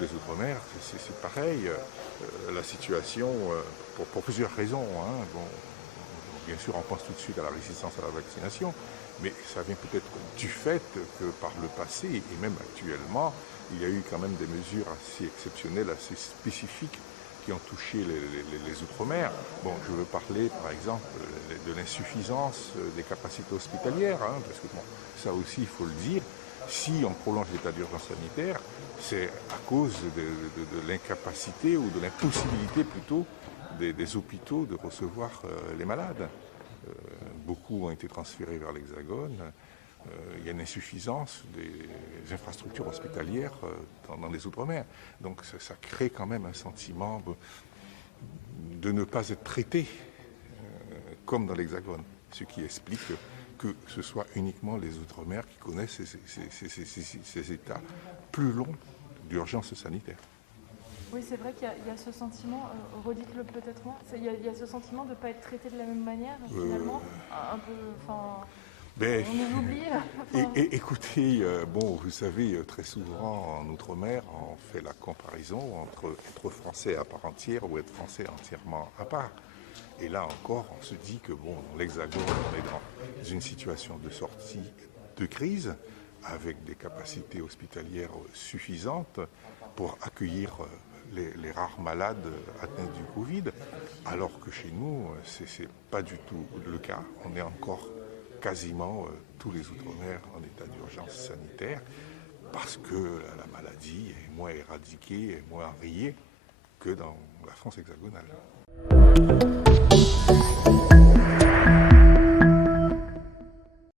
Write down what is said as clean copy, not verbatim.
tous les Outre-mer, c'est pareil. La situation, pour plusieurs raisons. Hein. Bon, bien sûr, on pense tout de suite à la résistance à la vaccination, mais ça vient peut-être du fait que par le passé, et même actuellement, il y a eu quand même des mesures assez exceptionnelles, assez spécifiques qui ont touché les Outre-mer. Bon, je veux parler par exemple de l'insuffisance des capacités hospitalières, hein, parce que bon, ça aussi il faut le dire, si on prolonge l'état d'urgence sanitaire, c'est à cause de l'incapacité ou de l'impossibilité plutôt des hôpitaux de recevoir les malades. Beaucoup ont été transférés vers l'Hexagone. Il y a une insuffisance des infrastructures hospitalières dans les Outre-mer. Donc ça crée quand même un sentiment de ne pas être traité comme dans l'Hexagone, ce qui explique que ce soit uniquement les Outre-mer qui connaissent ces états plus longs d'urgence sanitaire. Oui, c'est vrai qu'il y a ce sentiment, redites-le peut-être moi, il y a ce sentiment de ne pas être traité de la même manière, finalement, un peu, enfin, on nous oublie. Écoutez, bon, vous savez, très souvent en Outre-mer, on fait la comparaison entre être français à part entière ou être français entièrement à part. Et là encore, on se dit que bon, dans l'Hexagone, on est dans une situation de sortie de crise, avec des capacités hospitalières suffisantes pour accueillir les rares malades atteints du Covid, alors que chez nous, c'est pas du tout le cas. On est encore quasiment tous les Outre-mer en état d'urgence sanitaire, parce que la maladie est moins éradiquée et moins enrayée que dans la France hexagonale.